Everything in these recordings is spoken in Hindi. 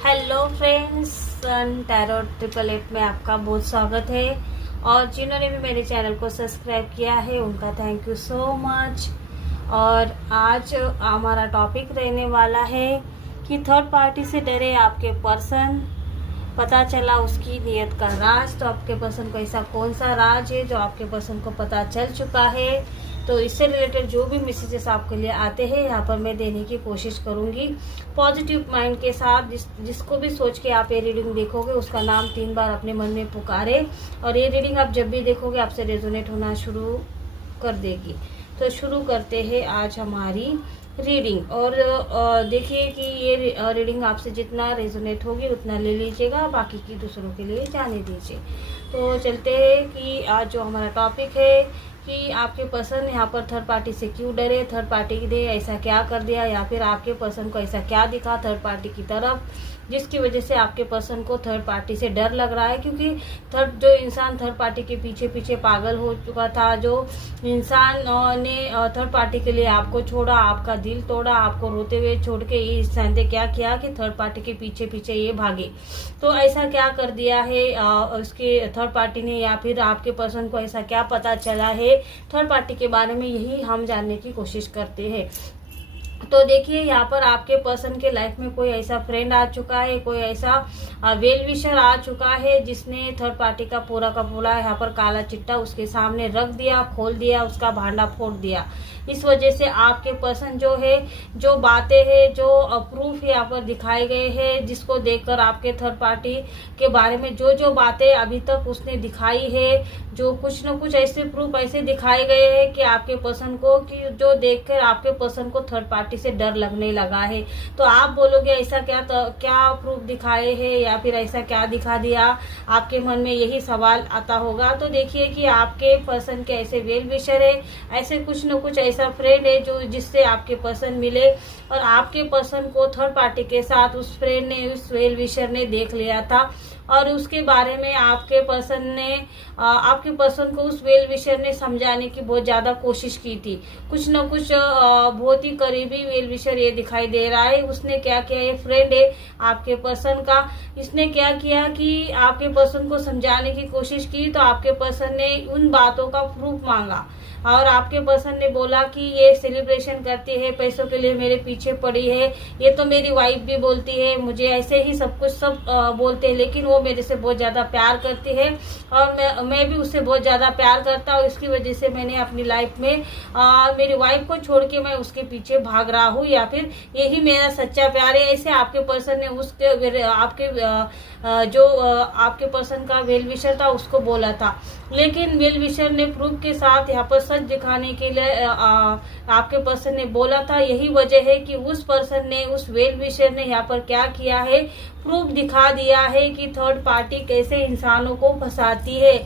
हेलो फ्रेंड्स, सन टैरो 888 में आपका बहुत स्वागत है। और जिन्होंने भी मेरे चैनल को सब्सक्राइब किया है उनका थैंक यू सो मच। और आज हमारा टॉपिक रहने वाला है कि थर्ड पार्टी से डरे आपके पर्सन, पता चला उसकी नीयत का राज। तो आपके पर्सन को ऐसा कौन सा राज है जो आपके पर्सन को पता चल चुका है। तो इससे रिलेटेड जो भी मैसेजेस आपके लिए आते हैं यहाँ पर मैं देने की कोशिश करूँगी पॉजिटिव माइंड के साथ। जिसको भी सोच के आप ये रीडिंग देखोगे उसका नाम 3 बार अपने मन में पुकारे, और ये रीडिंग आप जब भी देखोगे आपसे रेजोनेट होना शुरू कर देगी। तो शुरू करते हैं आज हमारी रीडिंग। और देखिए कि ये रीडिंग आपसे जितना रेजोनेट होगी उतना ले लीजिएगा, बाकी की दूसरों के लिए जाने दीजिए। तो चलते हैं कि आज जो हमारा टॉपिक है कि आपके पर्सन यहाँ पर थर्ड पार्टी से क्यों डरे, थर्ड पार्टी ने ऐसा क्या कर दिया, या फिर आपके पर्सन को ऐसा क्या दिखा थर्ड पार्टी की तरफ जिसकी वजह से आपके पर्सन को थर्ड पार्टी से डर लग रहा है। क्योंकि जो इंसान थर्ड पार्टी के पीछे पीछे पागल हो चुका था, जो इंसान ने थर्ड पार्टी के लिए आपको छोड़ा, आपका दिल तोड़ा, आपको रोते हुए छोड़ के ये इंसान ने क्या किया कि थर्ड पार्टी के पीछे पीछे ये भागे। तो ऐसा क्या कर दिया है उसके थर्ड पार्टी ने, या फिर आपके पर्सन को ऐसा क्या पता चला है थर्ड पार्टी के बारे में, यही हम जानने की कोशिश करते हैं। तो देखिए यहाँ पर आपके पर्सन के लाइफ में कोई ऐसा फ्रेंड आ चुका है, कोई ऐसा वेल विशर आ चुका है जिसने थर्ड पार्टी का पूरा यहाँ पर काला चिट्टा उसके सामने रख दिया, खोल दिया, उसका भांडा फोड़ दिया। इस वजह से आपके पर्सन जो है, जो बातें हैं, जो प्रूफ यहाँ पर दिखाए गए हैं, जिसको देखकर आपके थर्ड पार्टी के बारे में जो जो बातें अभी तक उसने दिखाई है, जो कुछ न कुछ ऐसे प्रूफ ऐसे दिखाए गए हैं कि आपके पर्सन को, कि जो देखकर आपके पर्सन को थर्ड पार्टी से डर लगने लगा है। तो आप बोलोगे ऐसा क्या प्रूफ दिखाए हैं, या फिर ऐसा क्या दिखा दिया, आपके मन में यही सवाल आता होगा। तो देखिए कि आपके पर्सन के ऐसे वेल विशर है, ऐसे कुछ न कुछ ऐसा फ्रेंड है जो जिससे आपके पर्सन मिले, और आपके पर्सन को थर्ड पार्टी के साथ उस फ्रेंड ने, उस वेल विशर ने देख लिया था, और उसके बारे में आपके पर्सन को उस वेल विशर ने समझाने की बहुत ज्यादा कोशिश की थी। कुछ न कुछ बहुत ही करीबी वेल विशर ये दिखाई दे रहा है। उसने क्या किया, ये फ्रेंड है आपके पर्सन का, इसने क्या किया कि आपके पर्सन को समझाने की कोशिश की। तो आपके पर्सन ने उन बातों का प्रूफ मांगा, और आपके पर्सन ने बोला कि ये सेलिब्रेशन करती है, पैसों के लिए मेरे पीछे पड़ी है, ये तो मेरी वाइफ भी बोलती है, मुझे ऐसे ही सब कुछ बोलते हैं, लेकिन वो मेरे से बहुत ज्यादा प्यार करती है, और मैं भी उससे बहुत ज्यादा प्यार करता हूँ। इसकी वजह से मैंने अपनी लाइफ में मेरी वाइफ को छोड़ के मैं उसके पीछे भाग रहा हूँ, या फिर यही मेरा सच्चा प्यार है। ऐसे आपके पर्सन ने आपके पर्सन का वेल विशर था उसको बोला था। लेकिन वेल विशर ने प्रूफ के साथ यहाँ पर सच दिखाने के लिए आपके पर्सन ने बोला था। यही वजह है कि उस पर्सन ने, उस वेल विशर ने यहाँ पर क्या किया है, प्रूफ दिखा दिया है कि थर्ड पार्टी कैसे इंसानों को फंसाती है।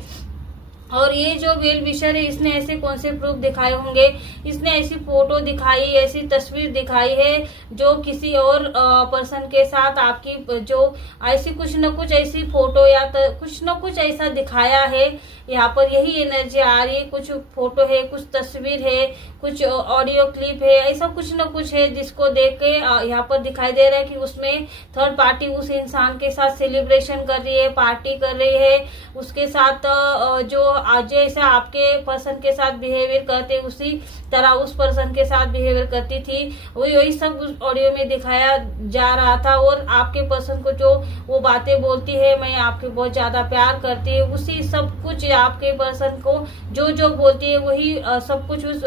और ये जो वेल विशर है इसने ऐसे कौन से प्रूफ दिखाए होंगे, इसने ऐसी फोटो दिखाई, ऐसी तस्वीर दिखाई है जो किसी और पर्सन के साथ आपकी जो ऐसी कुछ न कुछ ऐसी फोटो या कुछ न कुछ ऐसा दिखाया है। यहाँ पर यही एनर्जी आ रही है, कुछ फोटो है, कुछ तस्वीर है, कुछ ऑडियो क्लिप है, ऐसा कुछ न कुछ है जिसको देख के यहाँ पर दिखाई दे रहा है कि उसमें थर्ड पार्टी उस इंसान के साथ सेलिब्रेशन कर रही है, पार्टी कर रही है, उसके साथ जो जैसे आपके पर्सन के साथ बिहेवियर करते उसी तरह उस पर्सन के साथ बिहेवियर करती थी। वही सब उस ऑडियो में दिखाया जा रहा था। और आपके पर्सन को जो वो बातें बोलती है, मैं आपके बहुत ज्यादा प्यार करती हूँ, उसी सब कुछ आपके पर्सन को जो जो बोलती है वही सब कुछ उस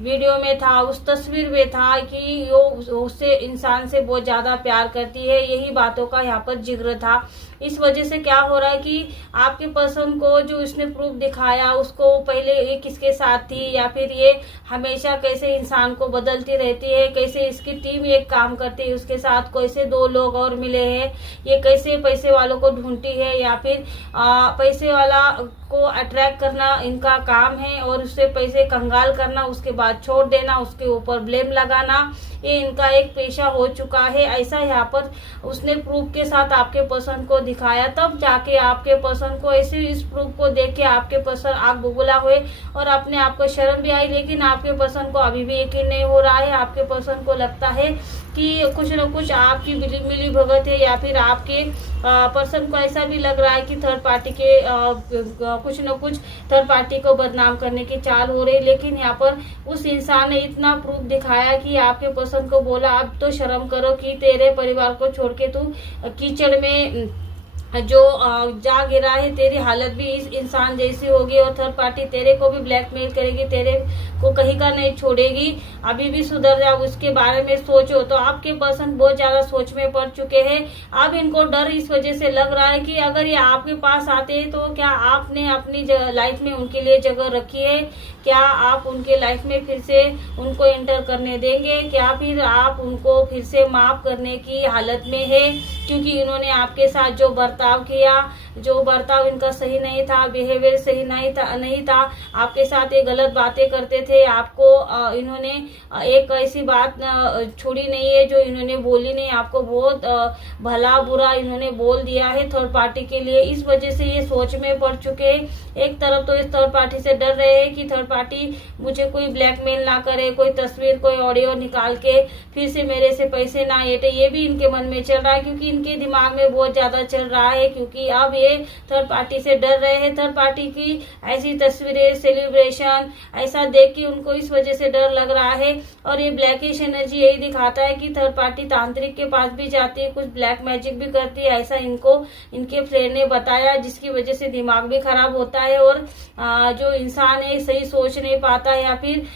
वीडियो में था, उस तस्वीर में था कि वो उससे इंसान से बहुत ज्यादा प्यार करती है। यही बातों का यहाँ पर जिक्र था। इस वजह से क्या हो रहा है कि आपके पर्सन को जो इसने प्रूफ दिखाया, उसको पहले ये किसके साथ थी, या फिर ये हमेशा कैसे इंसान को बदलती रहती है, कैसे इसकी टीम एक काम करती है उसके साथ, कैसे 2 लोग और मिले हैं, ये कैसे पैसे वालों को ढूंढती है, या फिर पैसे वाला को अट्रैक्ट करना इनका काम है, और उससे पैसे कंगाल करना, उसके बाद छोड़ देना, उसके ऊपर ब्लेम लगाना, ये इनका एक पेशा हो चुका है। ऐसा यहाँ पर उसने प्रूफ के साथ आपके पर्सन को दिखाया, तब जाके आपके पर्सन को ऐसे इस प्रूफ को देख के आपके पर्सन आग बबूला हुए और अपने आप को शर्म भी आई, लेकिन आपके पर्सन को अभी भी यकीन नहीं हो रहा है। आपके पर्सन को लगता है कि कुछ न कुछ आपकी मिली भगत है, या फिर आपके पर्सन को ऐसा भी लग रहा है कि थर्ड पार्टी के कुछ न कुछ थर्ड पार्टी को बदनाम करने की चाल हो रही। लेकिन यहाँ पर उस इंसान ने इतना प्रूफ दिखाया कि आपके पर्सन को बोला अब तो शर्म करो कि तेरे परिवार को छोड़ के तू कीचड़ में जो जा गिरा है, तेरी हालत भी इस इंसान जैसी होगी और थर्ड पार्टी तेरे को भी ब्लैकमेल करेगी, तेरे को कहीं का नहीं छोड़ेगी, अभी भी सुधर जाओ, उसके बारे में सोचो। तो आपके पर्सन बहुत ज्यादा सोच में पड़ चुके हैं। अब इनको डर इस वजह से लग रहा है कि अगर ये आपके पास आते हैं तो क्या आपने अपनी लाइफ में उनके लिए जगह रखी है, क्या आप उनके लाइफ में फिर से उनको एंटर करने देंगे, क्या फिर आप उनको फिर से माफ करने की हालत में है, क्योंकि इन्होंने आपके साथ जो बर्ताव किया, जो बर्ताव इनका सही नहीं था, बिहेवियर सही नहीं था, आपके साथ ये गलत बातें करते थे, आपको इन्होंने एक ऐसी बात छोड़ी नहीं है जो इन्होंने बोली नहीं, आपको बहुत भला बुरा इन्होंने बोल दिया है थर्ड पार्टी के लिए। इस वजह से ये सोच में पड़ चुके। एक तरफ तो इस थर्ड पार्टी से डर रहे हैं कि थर्ड पार्टी मुझे कोई ब्लैकमेल ना करे, कोई तस्वीर कोई ऑडियो निकाल के फिर से मेरे से पैसे ना ऐटे, ये भी इनके मन में चल रहा है, क्योंकि इनके दिमाग में बहुत ज्यादा चल रहा है, क्योंकि अब ये थर्ड पार्टी से डर रहे हैं। थर्ड पार्टी की ऐसी तस्वीरें, सेलिब्रेशन ऐसा देख के उनको इस वजह से डर लग रहा है। और ये ब्लैकिश एनर्जी यही दिखाता है कि थर्ड पार्टी तांत्रिक के पास भी जाती है, कुछ ब्लैक मैजिक भी करती है, ऐसा इनको इनके फ्रेंड ने बताया, जिसकी वजह से दिमाग भी खराब होता है और जो इंसान है सही सोच नहीं पाता, या फिर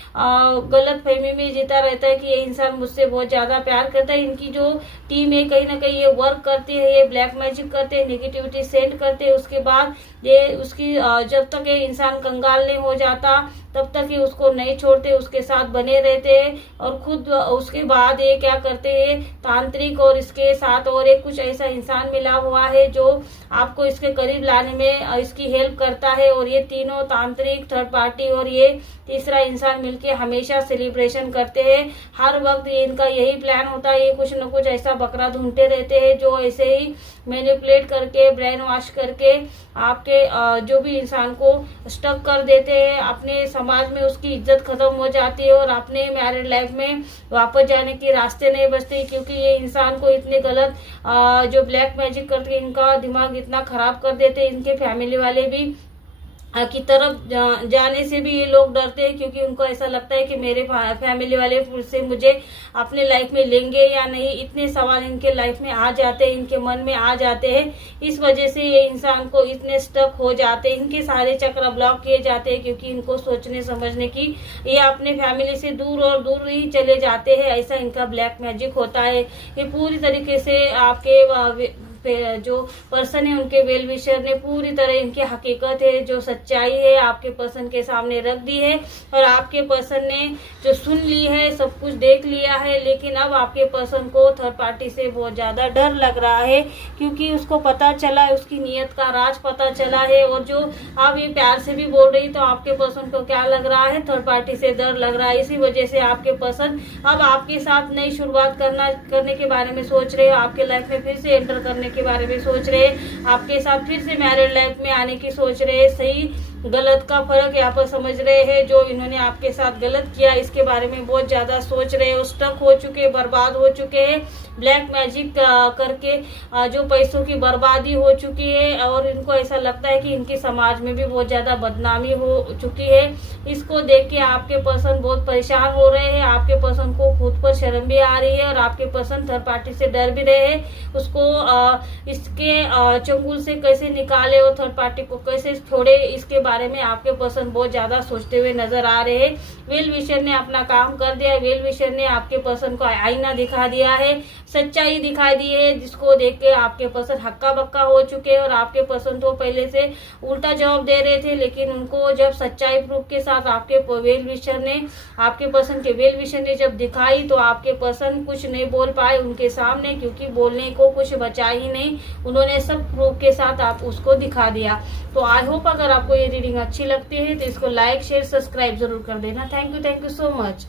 गलत फहमी में जीता रहता है कि ये इंसान मुझसे बहुत ज्यादा प्यार करता है। इनकी जो टीम है कहीं ना कहीं ये वर्क करती है, ये ब्लैक मैजिक करते हैं, नेगेटिविटी सेंड करते हैं, उसके बाद ये उसकी जब तक ये इंसान कंगाल नहीं हो जाता तब तक ये उसको नहीं छोड़ते, उसके साथ बने रहते हैं। और खुद उसके बाद ये क्या करते हैं, तांत्रिक और इसके साथ और एक कुछ ऐसा इंसान मिला हुआ है जो आपको इसके करीब लाने में इसकी हेल्प करता है। और ये तीनों तांत्रिक, थर्ड पार्टी और ये तीसरा इंसान मिलके हमेशा सेलिब्रेशन करते हैं। हर वक्त ये इनका यही प्लान होता है, ये कुछ न कुछ ऐसा बकरा ढूंढते रहते हैं जो ऐसे ही मैनिपुलेट करके, ब्रेन वॉश करके आपके जो भी इंसान को स्टक कर देते हैं, अपने समाज में उसकी इज्जत खत्म हो जाती है और अपने मैरिड लाइफ में वापस जाने के रास्ते नहीं बचते, क्योंकि ये इंसान को इतने गलत जो ब्लैक मैजिक करके इनका दिमाग इतना खराब कर देते हैं। इनके फैमिली वाले भी की तरफ जाने से भी ये लोग डरते हैं, क्योंकि उनको ऐसा लगता है कि मेरे फैमिली वाले फिर से मुझे अपने लाइफ में लेंगे या नहीं। इतने सवाल इनके लाइफ में आ जाते हैं, इनके मन में आ जाते हैं। इस वजह से ये इंसान को इतने स्टक हो जाते हैं, इनके सारे चक्र ब्लॉक किए जाते हैं, क्योंकि इनको सोचने समझने की, ये अपने फैमिली से दूर और दूर ही चले जाते हैं। ऐसा इनका ब्लैक मैजिक होता है। ये पूरी तरीके से आपके जो पर्सन है उनके वेल विशर ने पूरी तरह इनकी हकीकत है, जो सच्चाई है आपके पर्सन के सामने रख दी है। और आपके पर्सन ने जो सुन ली है, सब कुछ देख लिया है, लेकिन अब आपके पर्सन को थर्ड पार्टी से बहुत ज्यादा डर लग रहा है, क्योंकि उसको पता चला है, उसकी नीयत का राज पता चला है। और जो आप ये प्यार से भी बोल रही, तो आपके पर्सन को क्या लग रहा है, थर्ड पार्टी से डर लग रहा है। इसी वजह से आपके पर्सन अब आपके साथ नई शुरुआत करने के बारे में सोच रहे हो, आपके लाइफ में फिर से एंटर करने के बारे में सोच रहे, आपके साथ फिर से मैरिड लाइफ में आने की सोच रहे। सही गलत का फर्क यहाँ पर समझ रहे हैं। जो इन्होंने आपके साथ गलत किया इसके बारे में बहुत ज्यादा सोच रहे हो, स्टक हो चुके, बर्बाद हो चुके हैं, ब्लैक मैजिक करके जो पैसों की बर्बादी हो चुकी है। और इनको ऐसा लगता है कि इनके समाज में भी बहुत ज्यादा बदनामी हो चुकी है। इसको देख के आपके पर्सन बहुत परेशान हो रहे हैं, आपके पर्सन को खुद पर शर्म भी आ रही है, और आपके पर्सन थर्ड पार्टी से डर भी रहे हैं। उसको इसके चंगुल से कैसे निकाले और थर्ड पार्टी को कैसे छोड़े, इसके बारे में आपके पर्सन बहुत ज्यादा सोचते हुए नजर आ रहे हैं। वेल विशर ने अपना काम कर दिया, वेल विशर ने आपके पर्सन को आईना दिखा दिया है, सच्चाई दिखाई दी है, जिसको देख के आपके पर्सन हक्का बक्का हो चुके हैं। और आपके पर्सन तो पहले से उल्टा जवाब दे रहे थे, लेकिन उनको जब सच्चाई प्रूफ के साथ आपके वेल विशर ने, आपके पर्सन के वेल विशर ने जब दिखाई, तो आपके पर्सन कुछ नहीं बोल पाए उनके सामने, क्योंकि बोलने को कुछ बचा ही नहीं। उन्होंने सब प्रूफ के साथ आप उसको दिखा दिया। तो आई होप अगर आपको ये रीडिंग अच्छी लगती है तो इसको लाइक शेयर सब्सक्राइब जरूर कर देना। Thank you so much.